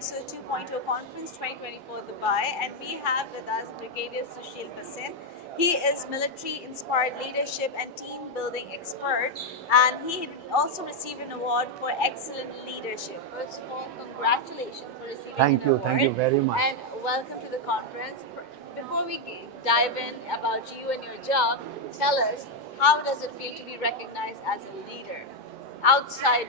Exo 2.0 Conference 2024 Dubai, and we have with us Brigadier Sushil Bhasin. He is military-inspired leadership and team-building expert, and he also received an award for excellent leadership. First of all, congratulations for receiving an award. Thank you very much. And welcome to the conference. Before we dive in about you and your job, tell us, how does it feel to be recognized as a leader outside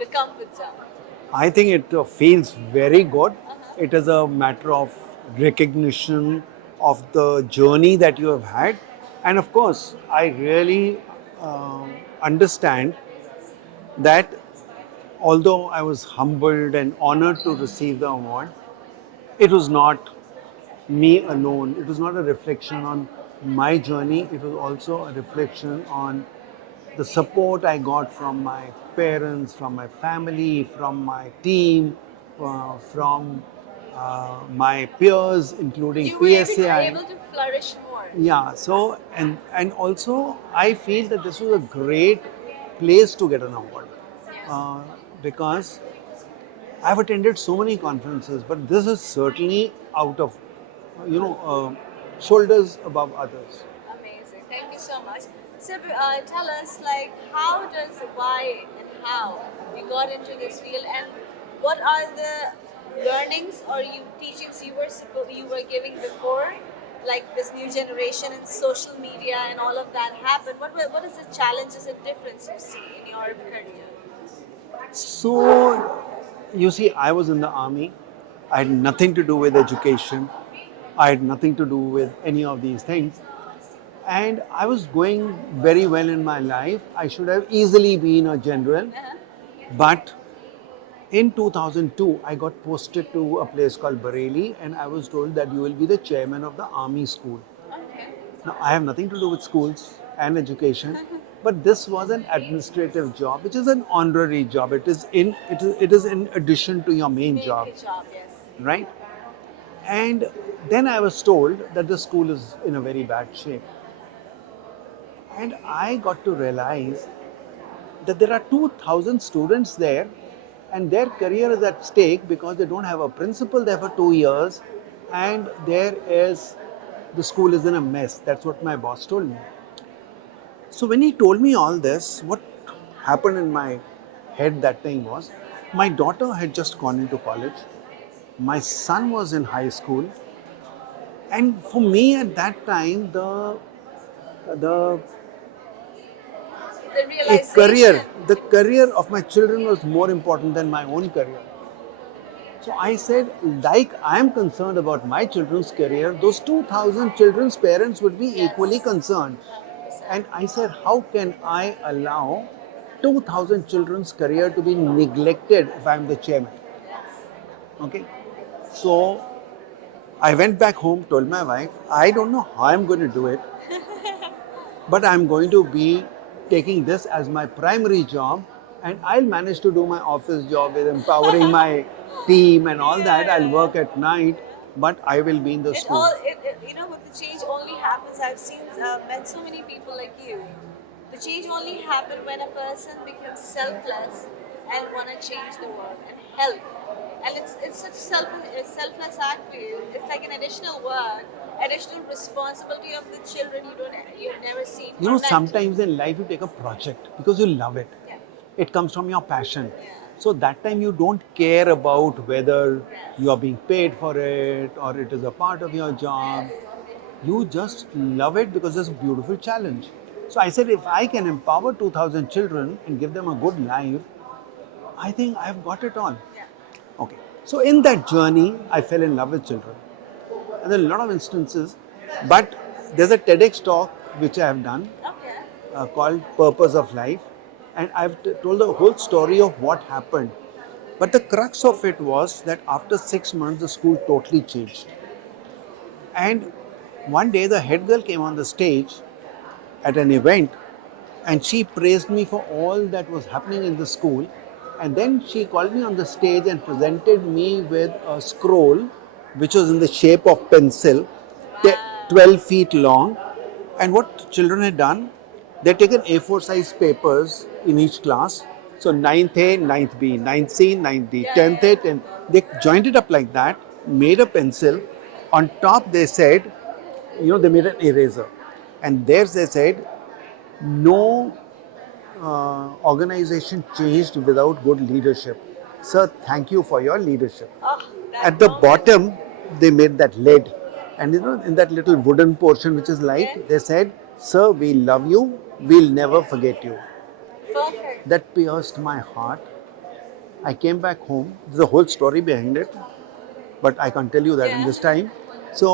the comfort zone? I think it feels very good. It is a matter of recognition of the journey that you have had. And of course, I really understand that although I was humbled and honored to receive the award, it was not me alone. It was not a reflection on my journey. It was also a reflection on the support I got from my parents, from my family, from my team, from my peers, including You were PSAI. able to flourish more. Yeah, so and also I feel that this was a great place to get an award because I've attended so many conferences, but this is certainly out of shoulders above others. Amazing. Thank you so much. So tell us, like, why and how you got into this field, and what are the learnings or teachings you were giving before, like this new generation and social media and all of that happened. What is the challenges and difference you see in your career? So, you see, I was in the army. I had nothing to do with education. I had nothing to do with any of these things. And I was going very well in my life. I should have easily been a general. But in 2002, I got posted to a place called Bareilly, and I was told that you will be the chairman of the army school. Okay. Now, I have nothing to do with schools and education, but this was an administrative job, which is an honorary job. It is in addition to your main job, Yes. right? And then I was told that the school is in a very bad shape. And I got to realize that there are 2,000 students there, and their career is at stake because they don't have a principal there for 2 years, and the school is in a mess. That's what my boss told me. So when he told me all this, what happened in my head that time was, my daughter had just gone into college, my son was in high school, and for me at that time, the the career of my children was more important than my own career. So I said, like I am concerned about my children's career, those 2,000 children's parents would be equally concerned. And I said, how can I allow 2,000 children's career to be neglected if I am the chairman? Okay. So I went back home, told my wife, I don't know how I'm going to do it, but I'm going to be taking this as my primary job, and I'll manage to do my office job with empowering my team and all that. I'll work at night, but I will be in the school. But the change only happens. I've met so many people like you. The change only happens when a person becomes selfless and want to change the world and help. And it's such a selfless act for you. It's like an additional work, additional responsibility of the children you've never seen. Sometimes in life you take a project because you love it. Yeah. It comes from your passion. Yeah. So that time you don't care about whether you are being paid for it or it is a part of your job. You just love it because it's a beautiful challenge. So I said, if I can empower 2,000 children and give them a good life, I think I've got it all. Yeah. Okay. So in that journey, I fell in love with children. And there are a lot of instances, but there's a TEDx talk which I have done called Purpose of Life. And I've told the whole story of what happened. But the crux of it was that after 6 months, the school totally changed. And one day the head girl came on the stage at an event, and she praised me for all that was happening in the school. And then she called me on the stage and presented me with a scroll which was in the shape of pencil, 12 feet long. And what children had done, they'd taken A4 size papers in each class, So ninth A, ninth B, ninth C, ninth D, Yeah, 10th yeah, A, 10th. They joined it up like that, made a pencil. On top they said, they made an eraser. And there they said, no organization changed without good leadership. Sir, thank you for your leadership. Oh, that At the moment. bottom, they made that lead. And in that little wooden portion which is Yes. light, they said, Sir, we love you, we'll never forget you. Perfect. That pierced my heart. I came back home. There's a whole story behind it, but I can't tell you that in Yeah. this time. So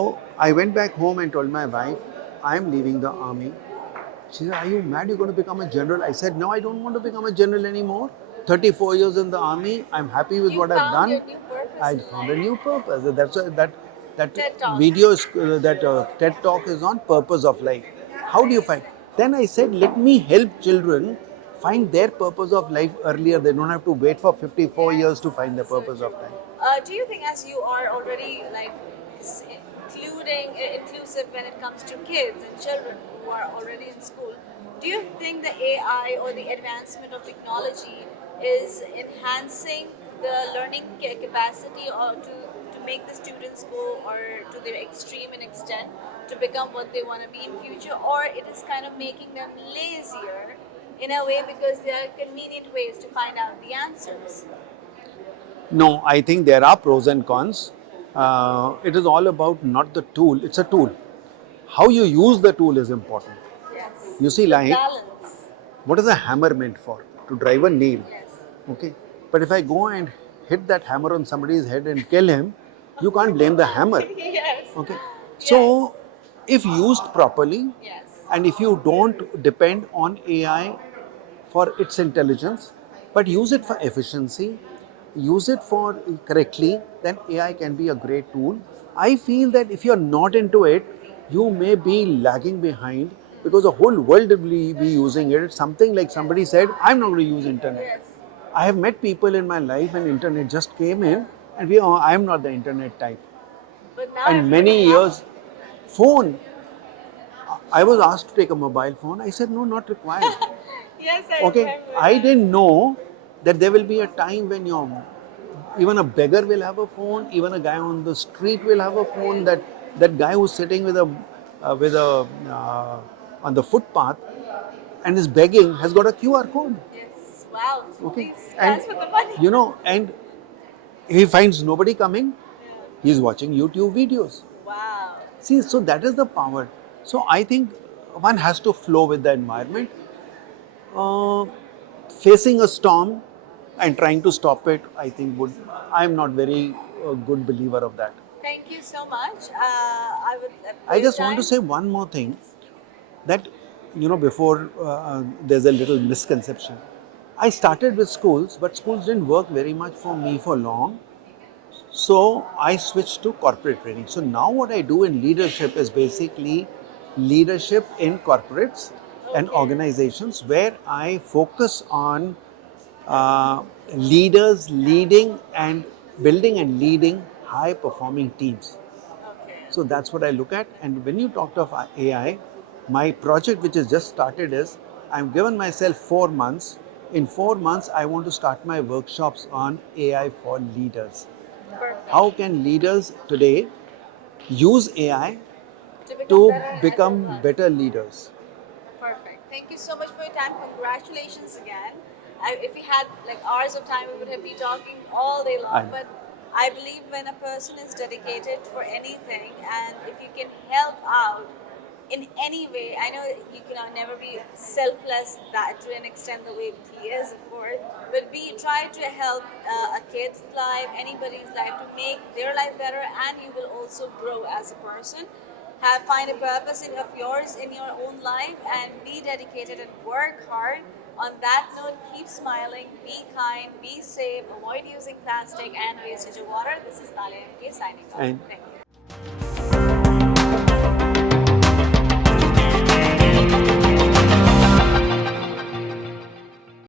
I went back home and told my wife, I'm leaving the army. She said, Are you mad? You're going to become a general? I said, No, I don't want to become a general anymore. 34 years in the army. I'm happy with You what I've found done. your new purpose I in found a life. new purpose. That TED Talk. video is that TED talk is on purpose of life. How do you find? Amazing. Then I said, let me help children find their purpose of life earlier. They don't have to wait for 54 years to Yes, find their so purpose true. of life. Do you think, as you are already like inclusive when it comes to kids and children who are already in school, do you think the AI or the advancement of technology is enhancing the learning capacity or to make the students go or to their extreme and extent to become what they want to be in future, or it is kind of making them lazier in a way because there are convenient ways to find out the answers? No, I think there are pros and cons. It is all about not the tool, it's a tool. How you use the tool is important. Yes. You see, The like, balance. what is a hammer meant for? To drive a nail. Yes. Okay. But if I go and hit that hammer on somebody's head and kill him, you can't blame the hammer. Yes. Okay. Yes. So, if used properly, Yes. and if you don't depend on AI for its intelligence, but use it for efficiency, use it for correctly, then AI can be a great tool. I feel that if you're not into it, you may be lagging behind because the whole world will be using it. It's something like somebody said, I'm not going to use internet. Yes. I have met people in my life and internet just came in and I'm not the internet type. But now And everybody many has. years, phone, I was asked to take a mobile phone. I said, no, not required. Yes, I Okay, remember I that. didn't know that there will be a time when even a beggar will have a phone, even a guy on the street will have a phone. Yes. That guy who's sitting with a on the footpath and is begging has got a QR code. Yes. Wow. Okay, Please and transfer the money. and he finds nobody coming. Yeah. He's watching YouTube videos. Wow. See, so that is the power. So I think one has to flow with the environment. Uh, Facing a storm and trying to stop it, I think I'm not very good believer of that. Thank you so much. I would for I your just want to time. say one more thing that before there's a little misconception. I started with schools, but schools didn't work very much for me for long. So I switched to corporate training. So now what I do in leadership is basically leadership in corporates and Okay. organizations where I focus on uh, leaders leading and building and leading high performing teams. Okay. So that's what I look at. And when you talked of AI, my project which has just started is I'm given myself 4 months. In 4 months, I want to start my workshops on AI for leaders. How Perfect. can leaders today use AI To become to better at their become craft. better leaders? Perfect. Thank you so much for your time. Congratulations again. If we had like hours of time, we would have been talking all day I long. know. But I believe when a person is dedicated for anything, and if you can help out in any way, I know you can never be selfless that to an extent the way he is, of course. But be try to help a kid's life, anybody's life, to make their life better, and you will also grow as a person. Find a purpose of yours in your own life and be dedicated and work hard. On that note, keep smiling, be kind, be safe, avoid using plastic and wastage of water. This is Talia MK signing off. And Thank you.